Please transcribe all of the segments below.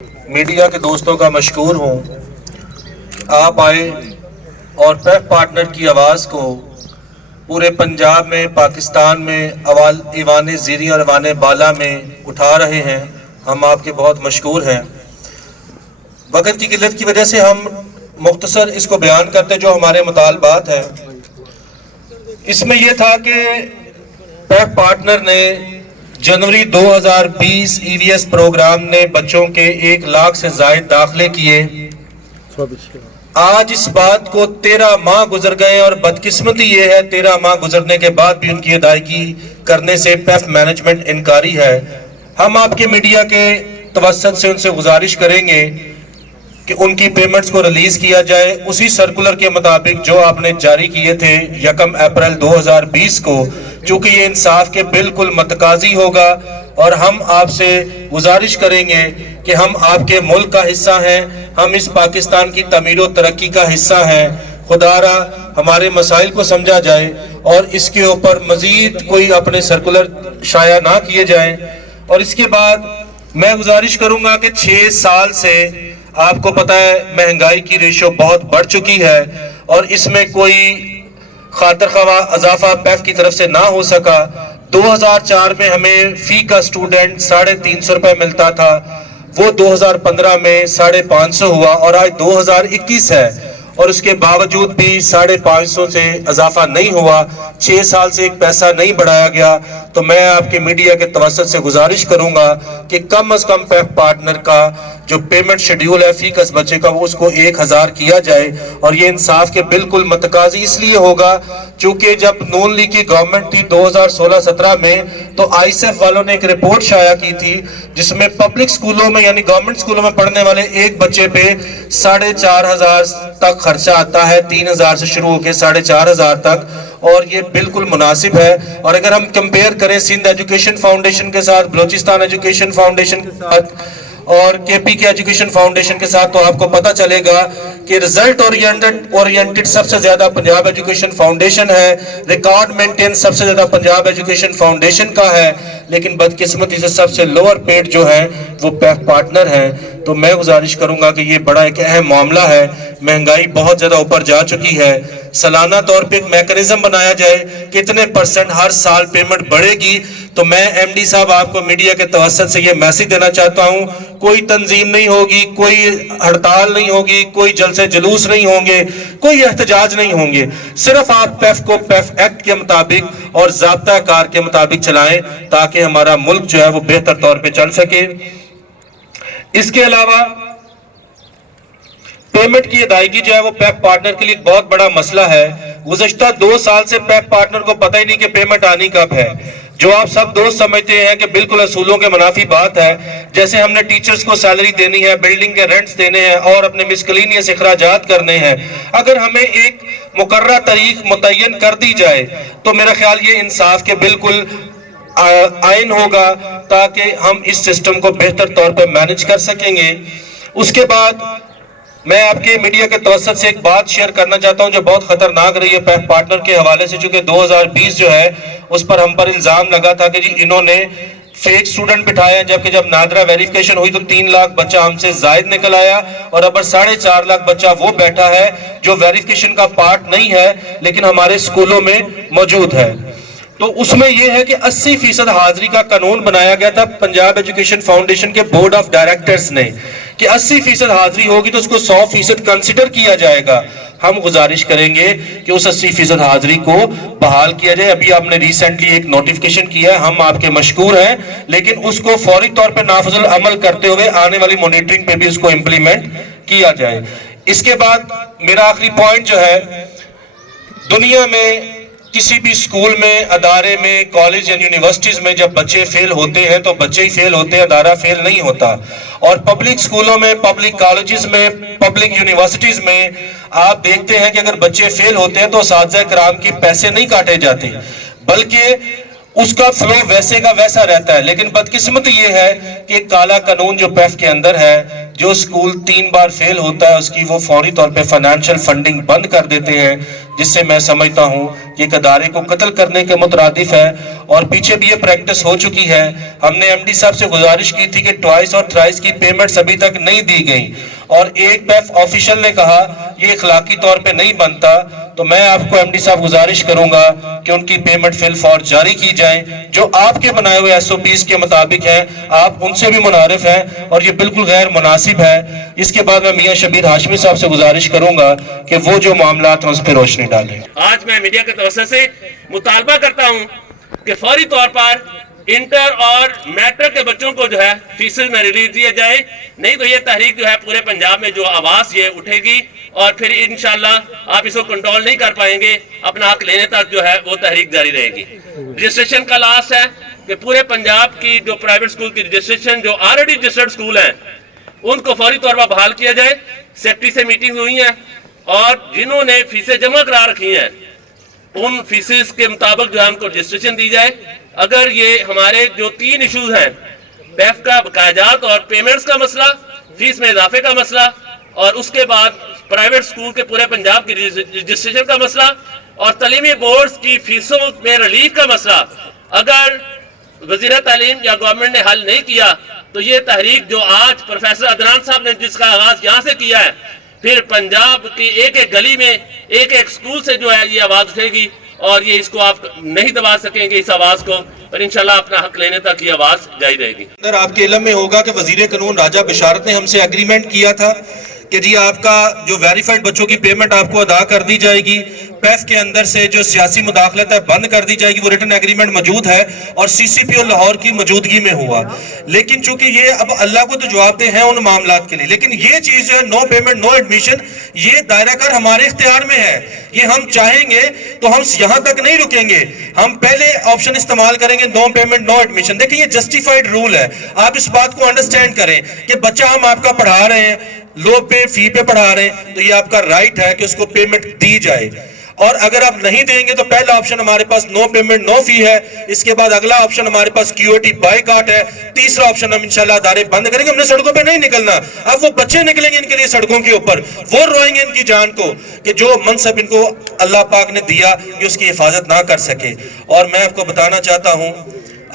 Media के दोस्तों का मशकूर हूँ। आप आए और पैफ पार्टनर की आवाज़ को पूरे पंजाब में, पाकिस्तान में, ईवान ज़ीरी और ईवान बाला में उठा रहे हैं। हम आपके बहुत मशकूर हैं। वक़्त की किल्लत की वजह से हम मुख्तसर इसको बयान करते जो हमारे मुतालबात है। इसमें यह था कि पैफ पार्टनर ने जनवरी 2020 EVS प्रोग्राम ने बच्चों के 1 लाख से ज़ायद दाखिले किए। आज इस बात को 13 माह गुजर गए और बदकिस्मती ये है 13 माह गुजरने के बाद भी उनकी अदायगी करने से पैफ मैनेजमेंट इनकारी है। हम आपके मीडिया के तवस्सुत से उनसे गुजारिश करेंगे कि उनकी पेमेंट्स को रिलीज किया जाए उसी सर्कुलर के मुताबिक जो आपने जारी किए थे 1 अप्रैल 2020 को, चूंकि ये इंसाफ के बिल्कुल मतकाजी होगा। और हम आपसे गुजारिश करेंगे कि हम आपके मुल्क का हिस्सा हैं, हम इस पाकिस्तान की तमीर और तरक्की का हिस्सा हैं। खुदारा हमारे मसाइल को समझा जाए और इसके ऊपर मजीद कोई अपने सर्कुलर शाया ना किए जाएं। और इसके बाद मैं गुजारिश करूंगा कि 6 साल से आपको पता है महंगाई की रेशो बहुत बढ़ चुकी है और इसमें कोई खातिर ख्वाह अजाफा पैफ की तरफ से ना हो सका। 2004 में हमें फी का स्टूडेंट 350 रुपए मिलता था, वो 2015 में 550 हुआ और आज 2021 है और उसके बावजूद भी 550 से अजाफा नहीं हुआ। 6 साल से एक पैसा नहीं बढ़ाया गया। तो मैं आपके मीडिया के तवस्सुत से गुजारिश करूंगा कि कम अज कम पैफ पार्टनर का जो पेमेंट शेड्यूल है फी कस बच्चे का वो उसको 1000 किया जाए। और ये इंसाफ के बिल्कुल मतकाजी इसलिए होगा चूंकि जब नून लीग की गवर्नमेंट थी 2016-17 में तो ISF वालों ने एक रिपोर्ट शाया की थी जिसमें पब्लिक स्कूलों में यानी गवर्नमेंट स्कूलों में पढ़ने वाले एक बच्चे पे 4500 तक खर्चा आता है, 3000 से शुरू होकर 4500 तक। और ये बिल्कुल मुनासिब है। और अगर हम कंपेयर करें सिंध एजुकेशन फाउंडेशन के साथ, बलोचिस्तान एजुकेशन फाउंडेशन के साथ और KP के एजुकेशन फाउंडेशन के साथ, तो आपको पता चलेगा कि रिजल्ट ओरिएंटेड सबसे ज्यादा पंजाब एजुकेशन फाउंडेशन है, रिकॉर्ड मेंटेन सबसे ज्यादा पंजाब एजुकेशन फाउंडेशन का है, लेकिन बदकिस्मती से सबसे लोअर पेड जो है वो पैफ पार्टनर है। तो मैं गुजारिश करूंगा कि ये बड़ा एक अहम मामला है। महंगाई बहुत ज्यादा ऊपर जा चुकी है। सालाना तौर पे एक मैकेनिज्म बनाया जाए कितने % हर साल पेमेंट बढ़ेगी। तो मैं MD साहब आपको मीडिया के तवस्सुत से ये मैसेज देना चाहता हूँ, कोई तंजीम नहीं होगी, कोई हड़ताल नहीं होगी, कोई जलसे जुलूस नहीं होंगे, कोई एहतजाज नहीं होंगे। सिर्फ आप पैफ को पैफ एक्ट के मुताबिक और ज़ाब्ता कार के मुताबिक चलाएं ताकि हमारा मुल्क जो है वो बेहतर तौर पे चल सके। इसके अलावा पेमेंट की अदायगी जो है वो पैफ पार्टनर के लिए बहुत बड़ा मसला है। गुज़श्ता 2 साल से पैफ पार्टनर को पता ही नहीं कि पेमेंट आनी कब है, जो आप सब दोस्त समझते हैं कि बिल्कुल असूलों के मुनाफी बात है। जैसे हमने टीचर्स को सैलरी देनी है, बिल्डिंग के रेंट्स देने हैं और अपने मिसकलीनियस इखराजात करने हैं। अगर हमें एक मुकर्रर तारीख मुतय्यन कर दी जाए तो मेरा ख्याल ये इंसाफ के बिल्कुल आइन होगा ताकि हम इस सिस्टम को बेहतर तौर पर मैनेज कर सकेंगे। उसके बाद मैं आपके मीडिया के तवस्सुत से एक बात शेयर करना चाहता हूं जो बहुत खतरनाक रही है पैफ पार्टनर के हवाले से। चूंकि 2020 जो है उस पर हम पर इल्जाम लगा था कि जी इन्होंने फेक स्टूडेंट बिठाया, जबकि जब नादरा वेरिफिकेशन हुई तो 3 लाख बच्चा हमसे जायद निकल आया और अब 4.5 लाख बच्चा वो बैठा है जो वेरिफिकेशन का पार्ट नहीं है लेकिन हमारे स्कूलों में मौजूद है। तो उसमें यह है कि 80% हाजिरी का कानून बनाया गया था पंजाब एजुकेशन फाउंडेशन के बोर्ड ऑफ डायरेक्टर्स ने कि 80% हाजिरी होगी तो उसको 100% कंसिडर किया जाएगा। हम गुजारिश करेंगे कि उस 80% हाजिरी को बहाल किया जाए। अभी आपने रिसेंटली एक नोटिफिकेशन किया है, हम आपके मशकूर हैं, लेकिन उसको फौरी तौर पर नाफिजुल अमल करते हुए आने वाली मॉनिटरिंग पे भी उसको इम्प्लीमेंट किया जाए। इसके बाद मेरा आखिरी पॉइंट जो है, दुनिया में किसी भी स्कूल में, अदारे में, कॉलेज या यूनिवर्सिटीज में जब बच्चे फेल होते हैं तो बच्चे ही फेल होते हैं, अदारा फेल नहीं होता। और पब्लिक स्कूलों में, पब्लिक कॉलेजेस में, पब्लिक यूनिवर्सिटीज में आप देखते हैं कि अगर बच्चे फेल होते हैं तो असातिज़ा किराम के पैसे नहीं काटे जाते बल्कि उसका फ्लो वैसे का वैसा रहता है। लेकिन बदकिस्मती ये है कि काला कानून जो पैफ के अंदर है, जो स्कूल 3 बार फेल होता है उसकी वो फौरी तौर पे फाइनेंशियल फंडिंग बंद कर देते हैं जिससे मैं समझता हूं कि एक अदारे को कत्ल करने के मुतरादिफ है और पीछे भी ये प्रैक्टिस हो चुकी है। हमने एमडी साहब से गुजारिश की थी कि ट्वाइस और थ्राइस की पेमेंट्स अभी तक नहीं दी गई और एक पैफ ऑफिशियल ने कहा ये इखलाकी तौर पे नहीं बनता, तो मैं आपको एमडी साहब गुजारिश करूंगा कि उनकी पेमेंट फिल फौर जारी की जाए जो आपके बनाए हुए एसओपीज के मुताबिक हैं। आप उनसे भी मुनारिफ हैं और ये बिल्कुल गैर मुनासिब है। इसके बाद मैं मियां शबीर हाशमी साहब से गुजारिश करूंगा कि वो जो मामलात हैं उस पर रोशनी डालें। आज मैं मीडिया के तवज्जो से मुतालबा करता हूं कि फौरी तौर पर इंटर और मैट्रिक के बच्चों को जो है फीसेज में रिलीज दिया जाए, नहीं तो ये तहरीक जो है पूरे पंजाब में जो आवाज ये उठेगी और फिर इंशाल्लाह आप इसको कंट्रोल नहीं कर पाएंगे, अपना हक लेने तक जो है वो तहरीक जारी रहेगी। रजिस्ट्रेशन का लास्ट है कि पूरे पंजाब की जो प्राइवेट स्कूल की रजिस्ट्रेशन जो ऑलरेडी रजिस्टर्ड स्कूल हैं उनको फौरी तौर पर बहाल किया जाए। सेक्रेटरी से मीटिंग हुई है और जिन्होंने फीसें जमा करा रखी हैं उन फीसेस के मुताबिक जो है उनको रजिस्ट्रेशन दी जाए। अगर ये हमारे जो 3 इश्यूज हैं, पैफ का बकायाजात और पेमेंट्स का मसला, फीस में इजाफे का मसला और उसके बाद प्राइवेट स्कूल के पूरे पंजाब की रजिस्ट्रेशन का मसला और तालीमी बोर्ड्स की फीसों में रिलीफ का मसला, अगर वजीर तालीम या गवर्नमेंट ने हल नहीं किया तो ये तहरीक जो आज प्रोफेसर अदनान साहब ने जिसका आगाज यहाँ से किया है, फिर पंजाब की एक एक गली में एक एक स्कूल से जो है ये आवाज उठेगी और ये इसको आप नहीं दबा सकेंगे इस आवाज को, पर इंशाल्लाह अपना हक लेने तक ये आवाज जारी रहेगी। अंदर आपके इल्म में होगा कि वजीर कानून राजा बिशारत ने हमसे एग्रीमेंट किया था कि जी आपका जो वेरीफाइड बच्चों की पेमेंट आपको अदा कर दी जाएगी, पैफ के अंदर से जो सियासी मुदाखलत है बंद कर दी जाएगी। वो रिटन एग्रीमेंट मौजूद है और सीसीपीओ लाहौर की मौजूदगी में हुआ। लेकिन चूंकि ये अब अल्लाह को तो जवाबदेह हैं उन मामलात के लिए, लेकिन ये चीज है नो पेमेंट नो एडमिशन, ये दायरा कर हमारे इख्तियार में है। ये हम चाहेंगे तो हम यहाँ तक नहीं रुकेंगे, हम पहले ऑप्शन इस्तेमाल करेंगे नो पेमेंट नो एडमिशन। देखिए ये जस्टिफाइड रूल है, आप इस बात को अंडरस्टैंड करें कि बच्चा हम आपका पढ़ा रहे हैं, लो पे फी पे पढ़ा रहे हैं, तो ये आपका राइट है कि उसको पेमेंट दी जाए। और अगर आप नहीं देंगे तो पहला ऑप्शन हमारे पास नो पेमेंट नो फी है, इसके बाद अगला ऑप्शन हमारे पास क्यूओटी बायकॉट है, तीसरा ऑप्शन हम इंशाल्लाह अदारे बंद करेंगे। हमने सड़कों पे नहीं निकलना, अब वो बच्चे निकलेंगे इनके लिए सड़कों के ऊपर, वो रोएंगे इनकी जान को कि जो मनसब इनको अल्लाह पाक ने दिया कि उसकी हिफाजत ना कर सके। और मैं आपको बताना चाहता हूँ,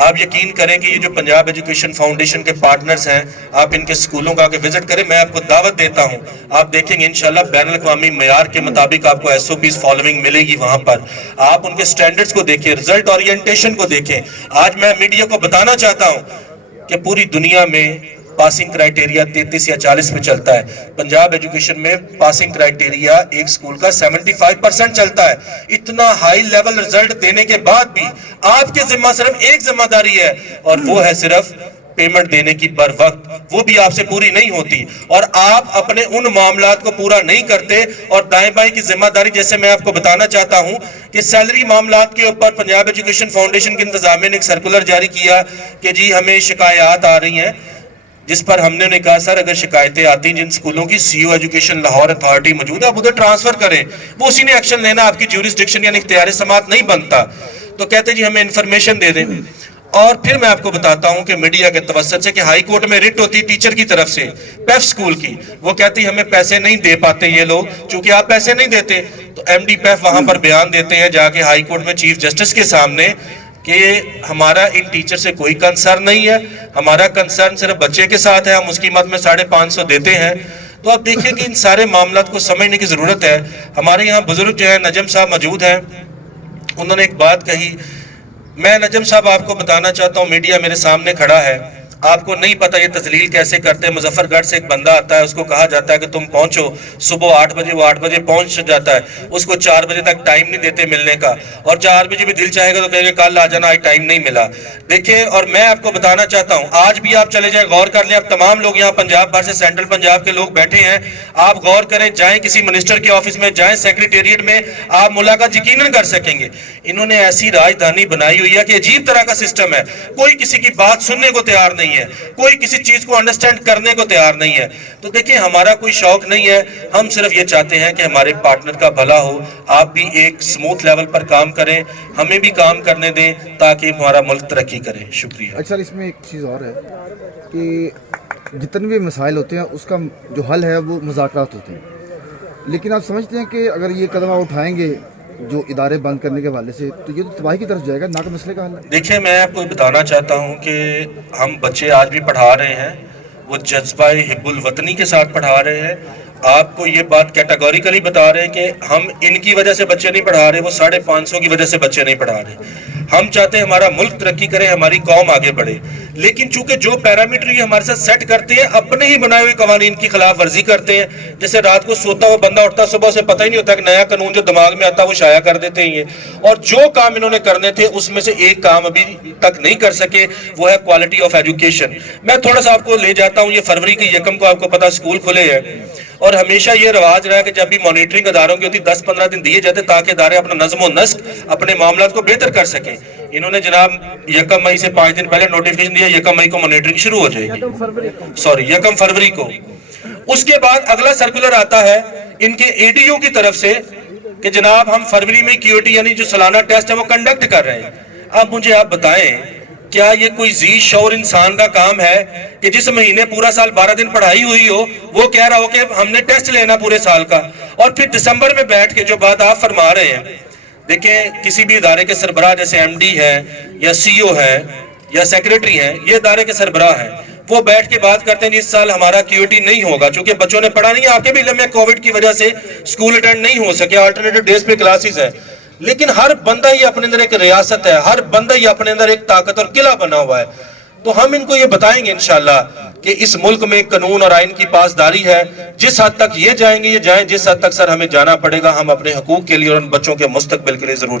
आप यकीन करें कि ये जो पंजाब एजुकेशन फाउंडेशन के पार्टनर्स हैं, आप इनके स्कूलों का विजिट करें, मैं आपको दावत देता हूं, आप देखेंगे इंशाल्लाह बैनुल अक़वामी मेयार के मुताबिक आपको एसओपीज फॉलोइंग मिलेगी। वहां पर आप उनके स्टैंडर्ड्स को देखें, रिजल्ट ओरिएंटेशन को देखें। आज मैं मीडिया को बताना चाहता हूं कि पूरी दुनिया में पासिंग क्राइटेरिया 33 या 40 पे चलता है, पंजाब एजुकेशन में पासिंग क्राइटेरिया एक स्कूल का 75% चलता है। इतना हाई लेवल रिजल्ट देने के बाद भी आपके जिम्मा सिर्फ एक जिम्मेदारी है और वो है सिर्फ पेमेंट देने की बर वक्त, वो भी आपसे पूरी नहीं होती और आप अपने उन मामलात को पूरा नहीं करते। और दाएं बाएं की जिम्मेदारी, जैसे मैं आपको बताना चाहता हूं कि सैलरी मामलात के ऊपर पंजाब एजुकेशन फाउंडेशन के इंतजामिया ने एक सर्कुलर जारी किया कि जी हमें शिकायत आ रही हैं, जिस पर हमने ने कहा सर अगर शिकायतें आती जिन स्कूलों की सीओ एजुकेशन लाहौर अथॉरिटी मौजूद है आप उधर ट्रांसफर करें, वो उसी ने एक्शन लेना, आपकी ज्यूरिसडिक्शन यानी इख्तियार समात नहीं बनता। तो कहते जी हमें इंफॉर्मेशन दे दें। और फिर मैं आपको बताता हूं कि मीडिया के तवज्जुद से कि हाई कोर्ट में रिट होती टीचर की तरफ से पैफ स्कूल की, वो कहती हमें पैसे नहीं दे पाते ये लोग, चूंकि आप पैसे नहीं देते तो एमडी पैफ वहां पर बयान देते हैं जाके हाई कोर्ट में चीफ जस्टिस के सामने कि हमारा इन टीचर से कोई कंसर्न नहीं है, हमारा कंसर्न सिर्फ बच्चे के साथ है, हम उसकी मद में 550 देते हैं। तो आप देखिए कि इन सारे मामलों को समझने की जरूरत है। हमारे यहाँ बुजुर्ग जो है नजम साहब मौजूद हैं, उन्होंने एक बात कही, मैं नजम साहब आपको बताना चाहता हूँ, मीडिया मेरे सामने खड़ा है, आपको नहीं पता ये तजलील कैसे करते हैं। मुजफ्फरगढ़ से एक बंदा आता है, उसको कहा जाता है कि तुम पहुंचो सुबह 8 बजे, वो 8 बजे पहुंच जाता है, उसको 4 बजे तक टाइम नहीं देते मिलने का, और 4 बजे भी दिल चाहेगा तो कहेंगे कल आ जाना, आज टाइम नहीं मिला। देखिए, और मैं आपको बताना चाहता हूं, आज भी आप चले जाएं, गौर कर लें, आप तमाम लोग यहाँ पंजाब भर से, सेंट्रल पंजाब के लोग बैठे हैं, आप गौर करें, जाएं किसी मिनिस्टर के ऑफिस में, जाएं सेक्रेटेरिएट में, आप मुलाकात यकीनन कर सकेंगे। इन्होंने ऐसी राजधानी बनाई हुई है कि अजीब तरह का सिस्टम है, कोई किसी की बात सुनने को तैयार नहीं है, कोई किसी चीज को अंडरस्टैंड करने को तैयार नहीं है। तो देखिए, हमारा कोई शौक नहीं है, हम सिर्फ ये चाहते हैं कि हमारे पार्टनर का भला हो, आप भी एक स्मूथ लेवल पर काम करें, हमें भी काम करने दें ताकि हमारा मुल्क तरक्की करे। शुक्रिया। अच्छा, इसमें एक चीज़ और है कि जितने भी मसाइल होते हैं उसका जो हल है वो मुज़ाकरात होते हैं, लेकिन आप समझते हैं कि अगर ये कदम आप उठाएंगे जो इदारे बंद करने के हवाले से, तो ये तो तबाही की तरफ जाएगा, ना कि मसले का हल है। देखिए, मैं आपको बताना चाहता हूँ कि हम बच्चे आज भी पढ़ा रहे हैं, वो जज्बा हिब्बुल वतनी के साथ पढ़ा रहे हैं। आपको ये बात कैटेगोरिकली बता रहे हैं कि हम इनकी वजह से बच्चे नहीं पढ़ा रहे, वो 550 की वजह से बच्चे नहीं पढ़ा रहे। हम चाहते हैं हमारा मुल्क तरक्की करे, हमारी कौम आगे बढ़े, लेकिन चूंकि जो पैरामीटर ये हमारे साथ सेट करते हैं, अपने ही बनाए हुए कवानीन की खिलाफ वर्जी करते हैं। जैसे रात को सोता हुआ बंदा उठता, सुबह से पता ही नहीं होता कि नया कानून जो दिमाग में आता है वो शाया कर देते हैं ये। और जो काम इन्होंने करने थे उसमें से एक काम अभी तक नहीं कर सके, वो है क्वालिटी ऑफ एजुकेशन। मैं थोड़ा सा आपको ले जाता हूँ, ये फरवरी की यकम को आपको पता स्कूल खुले हैं, और हमेशा ये रवाज रहा है कि जब भी मॉनिटरिंग अदारों की होती 10-15 दिन दिए जाते ताकि अदारे अपना नज़्म व नस्क अपने मामलात को बेहतर कर सकें। इन्होंने जनाब 1 मई से 5 दिन पहले नोटिफिकेशन दिया, 1 मई को मॉनिटरिंग शुरू हो जाएगी, 1 फरवरी को। उसके बाद अगला सर्कुलर आता है इनके एडीओ की तरफ से कि जनाब हम फरवरी में क्यूटी यानी जो सालाना टेस्ट है वो कंडक्ट कर रहे हैं। अब मुझे आप बताएं, क्या ये कोई जी शौर इंसान का काम है कि जिस महीने पूरा साल 12 दिन पढ़ाई हुई हो, वो कह रहा हो कि हमने टेस्ट लेना पूरे साल का, और फिर दिसंबर में बैठ के जो बात आप फरमा रहे हैं। देखें, किसी भी इदारे के सरबराह जैसे एमडी है या सीईओ है या सेक्रेटरी है, ये इदारे के सरबराह है, वो बैठ के बात करते हैं जिस साल हमारा क्यूटी नहीं होगा, चूंकि बच्चों ने पढ़ा नहीं है। आपके भी इल्म में कोविड की वजह से स्कूल अटेंड नहीं हो सके, अल्टरनेटिव डेज पे क्लासेस है, लेकिन हर बंदा ही अपने अंदर एक रियासत है, हर बंदा ही अपने अंदर एक ताकत और किला बना हुआ है। तो हम इनको ये बताएंगे इंशाल्लाह कि इस मुल्क में कानून और आइन की पासदारी है। जिस हद तक ये जाएंगे ये जाएं, जिस हद तक सर हमें जाना पड़ेगा, हम अपने हकूक के लिए और उन बच्चों के मुस्तकबिल के लिए जरूर जाएं।